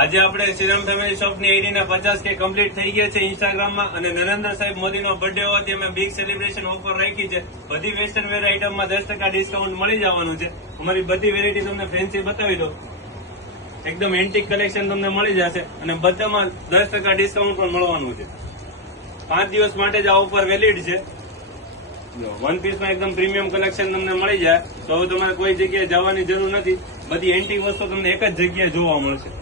આજે આપણે Shriram family શોપની આઈડીના 50K complete થઈ ગયા છે ઇન્સ્ટાગ્રામમાં અને નરેન્દ્ર સાહેબ મોદીનો બર્થડે હોવાથી અમે બિગ સેલિબ્રેશન ઓફર રાખી છે. બધી વેસ્ટર્ન વેર આઇટમમાં 10% ડિસ્કાઉન્ટ મળી જવાનું છે. અમારી બધી વેરાયટી તમને ફેન્સી બતાવી દો. એકદમ એન્ટિક કલેક્શન તમને મળી જશે અને બધામાં 10% ડિસ્કાઉન્ટ પણ મળવાનું છે. 5 દિવસ માટે જ આ ઓફર વેલિડ છે. વન પીસમાં એકદમ પ્રીમિયમ કલેક્શન તમને મળી જાય તો હવે તમારે કોઈ જગ્યાએ જવાની જરૂર નથી. બધી એન્ટિક વસ્તુ તમને એક જ જગ્યાએ જોવા મળશે.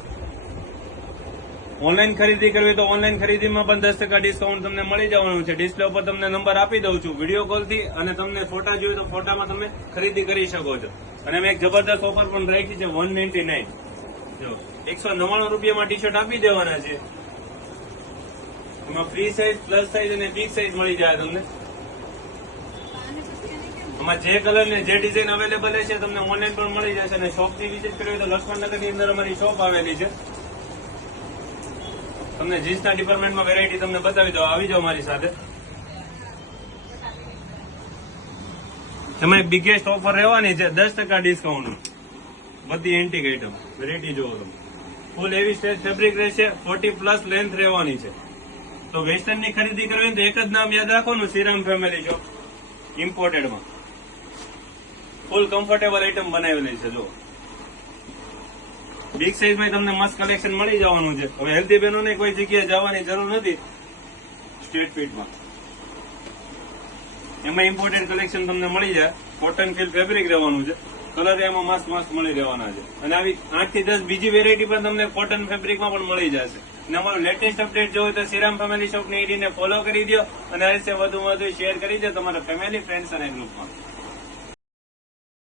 ઓનલાઈન ખરીદી કરવી તો ઓનલાઈન ખરીદીમાં પણ 10% ડિસ્કાઉન્ટ તમને મળી જવાનું છે. ડિસ્પ્લે ઉપર તમને નંબર આપી દઉં છું વિડીયો કોલથી અને તમને ફોટા જોઈએ તો ફોટામાં તમે ખરીદી કરી શકો છો. અને મેં એક જબરદસ્ત ઓફર પણ રાખી છે 199. જો 199 રૂપિયામાં ટી શર્ટ આપી દેવાના છે. એમાં ફ્રી સાઇઝ, પ્લસ સાઇઝ અને બિગ સાઇઝ મળી જાય તમને. આમાં જે કલર ને જે ડિઝાઇન અવેલેબલ છે તમને ઓનલાઈન પણ મળી જશે અને શોપથી વિઝિટ કરવી તો લક્ષ્મણનગરની અંદર અમારી શોપ આવેલી છે. તમને જીન્સના ડિપાર્ટમેન્ટમાં વેરાયટી તમને બતાવી દો. આવી જાઓ મારી સાથે. એમાં બિગેસ્ટ ઓફર રહેવાની છે 10% ડિસ્કાઉન્ટ. બધી એન્ટિક આઇટમ વેરાયટી જોવો તમે. ફૂલ એવી સ્ટ્રેચ ફેબ્રિક રહેશે, 40+ લેન્થ રહેવાની છે. તો વેસ્ટર્ન ની ખરીદી કરવી તો એક જ નામ યાદ રાખવાનું, શ્રીરામ ફેમિલી શોપ ઇમ્પોર્ટેડમાં. ફૂલ કમ્ફર્ટેબલ આઇટમ બનાવેલી છે. જો બિગ સાઇઝમાં તમને મસ્ત કલેક્શન મળી જવાનું છે. હવે હેલ્ધી બહેનોને કોઈ જગ્યાએ જવાની જરૂર નથી. સ્ટ્રીટ ફિટમાં એમાં ઇમ્પોર્ટેડ કલેક્શન તમને મળી જાય. કોટન ફીલ ફેબ્રિક રહેવાનું છે. કલર એમાં મસ્ત મસ્ત મળી રહેવાના છે. અને આવી 8 થી 10 બીજી વેરાયટી પણ તમને કોટન ફેબ્રિકમાં પણ મળી જશે. અને અમારું લેટેસ્ટ અપડેટ જોવું તો શ્રીરામ ફેમિલી શોપની આઈડીને ફોલો કરી દો અને આ વિશે વધુ શેર કરી દો તમારા ફેમિલી, ફ્રેન્ડ્સ અને ગ્રુપમાં.